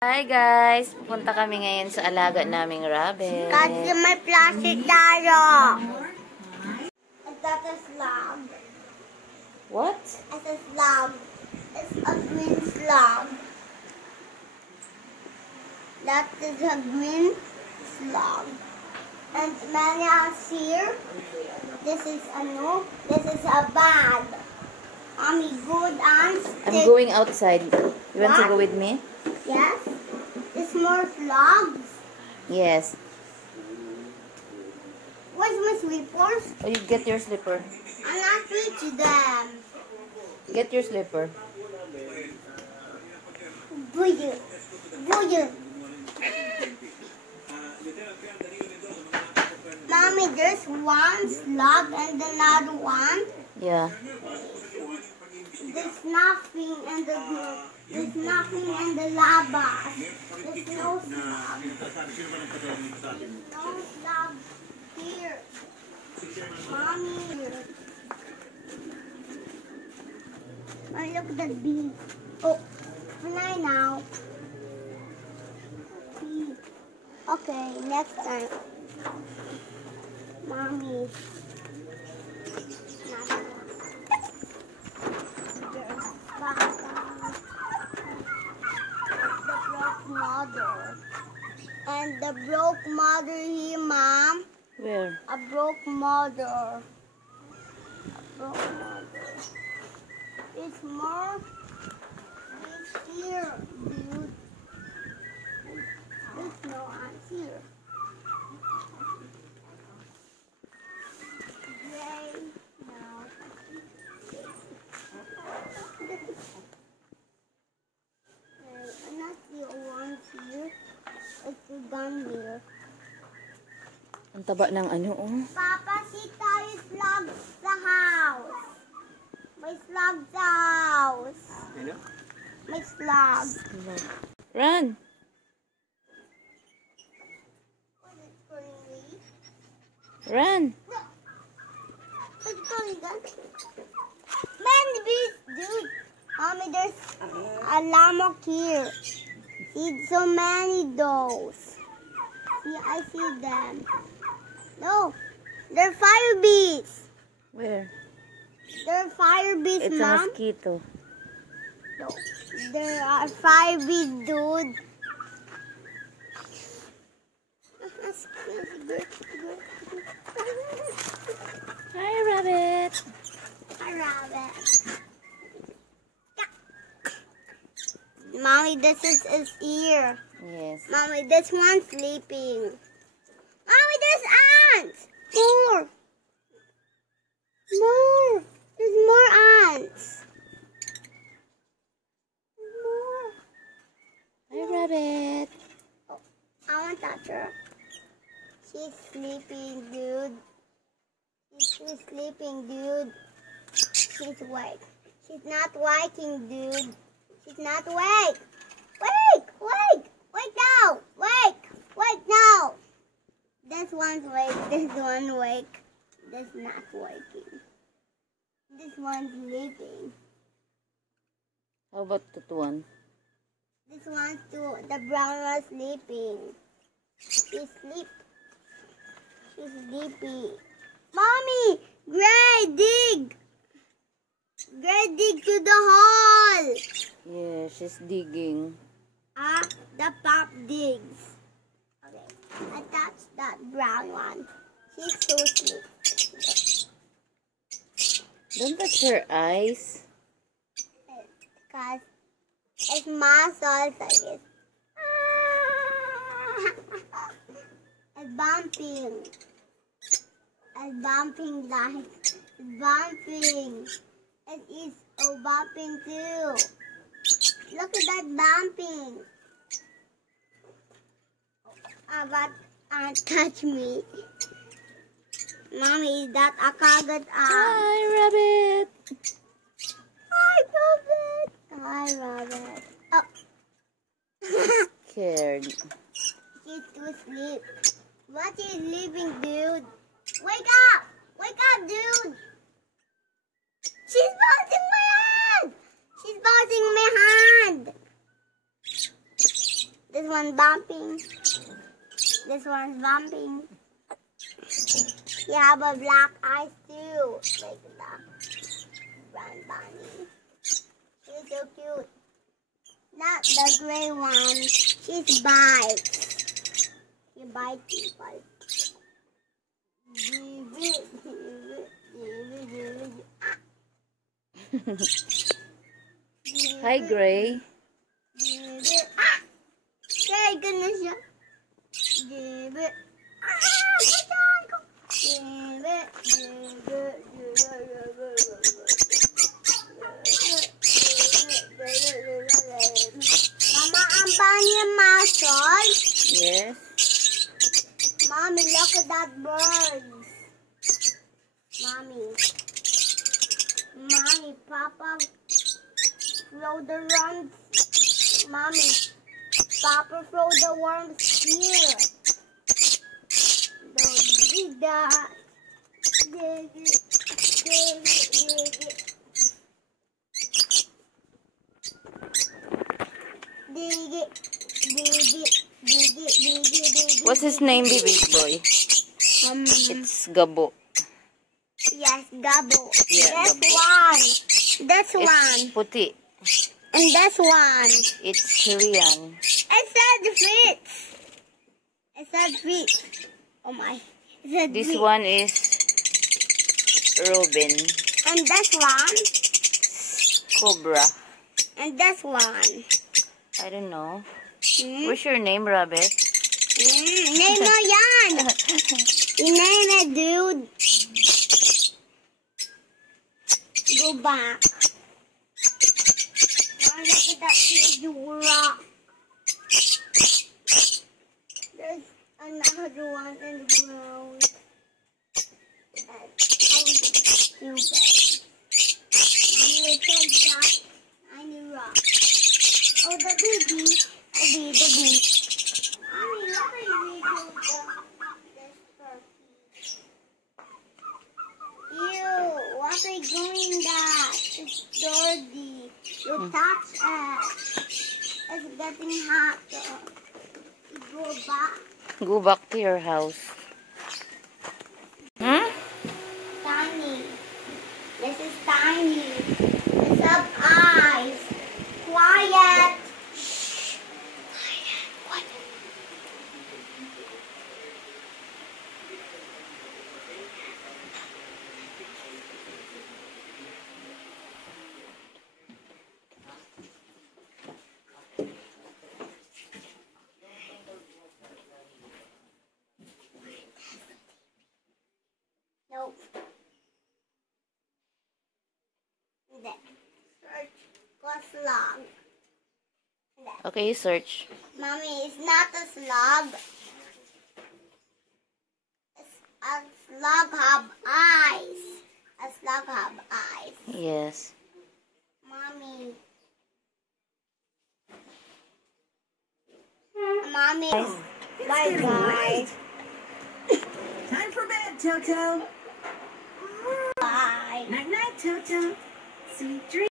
Hi guys! Pupunta kami ngayon sa alaga naming rabbit. Kasi may plastic tayo. That's a slug. What? It's a slug. It's a green slug. That is a green slug. And many are here. This is a no. This is a bag. Mommy, good and stick. I'm going outside. You want to go with me? Yes. There's more slugs. Yes. Where's my slippers? Oh, you get your slipper. I'm not reach them. Get your slipper. Booyah. Booyah. Mommy, there's one slug and another one. Yeah. There's nothing in the lava. There's no slug. No slug here. Mommy. Oh, look at that bee. Oh, fly now. Bee. Okay, next time. Mommy. And the broke mother here, Mom. Where? A broke mother. A broke mother. It's more. It's here, dude. There's no ants here. Yay. No. I'm not the ones here. It's the gun here. Ang taba ng ano, oh. Papa, see tayo slugs sa house. May slugs sa house. Ano? May slugs. Run! What is it calling me? Run! What's it calling that? Man, bees, dude. Mommy, there's a lamok here. See, so many those. See, I see them. No, they're fire bees. Where? They're fire bees, It's Mom. a mosquito. No, there are fire bees, dude. Hi, rabbit! Hi, rabbit. Mommy, this is his ear. Yes. Mommy, this one's sleeping. Mommy, there's ants. More. More. There's more ants. There's more. Hi, rabbit! Oh, I want to touch her. She's sleeping, dude. She's sleeping, dude. She's awake. She's not waking, dude. She's not awake. Wake! Wake! Wake now! Wake! Wake now! This one's awake. This one's awake. This not waking. This one's sleeping. How about that one? This one's too. The brown one's sleeping. She's sleep. She's sleepy. Mommy! Gray, dig! Gray, dig to the hole! Yeah, she's digging. The pop digs. Okay, I touched that brown one. She's so sweet. Don't touch her eyes. Because it's muscles, I guess. It's bumping. It's bumping like. It's bumping. It is bumping too. Look at that bumping. But touch me. Mommy, is that a kagat? Hi, rabbit! Hi, rabbit. Hi, rabbit. Oh. Scared. She's to sleep. What is sleeping, dude? Wake up! Wake up, dude! She's bouncing my hand! She's bouncing my hand! This one's bumping. This one's bumping. You have a black eyes too. Like that. Brown bunny. She's so cute. Not the gray one. She's bites. She bites people. Hi, Gray. Kaya ganun siya. Mama, ang banyo muscle. Yes. Mommy, look at that bird. Mommy. Mommy, Papa throw the worms. Mommy, Papa throw the worms here. Don't do that. Dig it, dig it, dig it. Dig it, dig it, dig it, dig it, dig it. What's his name, baby boy? It's Gabo. Yes, Gabo. Yeah, That's Gabo. one. That's one. It's puti. And that's one. It's Syrian. It said Fritz. It said Fritz. Oh my. It said This Fritz. one is Robin. And that's one. Cobra. And that's one. I don't know. Hmm? What's your name, Rabbit? Name mo yan. You name it, dude. Go back. Oh, look at that huge rock. There's another one in the ground. And I'm stupid. I'm gonna take that tiny rock. Oh, the baby. The baby. Mommy, let me redo this turkey. Ew, what are you doing that? It's dirty. You touch it. It's getting hot. Go back. Go back to your house. Hmm? Tiny. This is tiny. It's up eyes. Quiet. Shh. Quiet. What? Nope. There. Search for slug. There. Okay, search. Mommy, it's not a slug. It's a slug have eyes. A slug have eyes. Yes. Mommy. Mommy. Bye bye. Time for bed, Toto. Bye. Night night, Toto. Sweet dreams.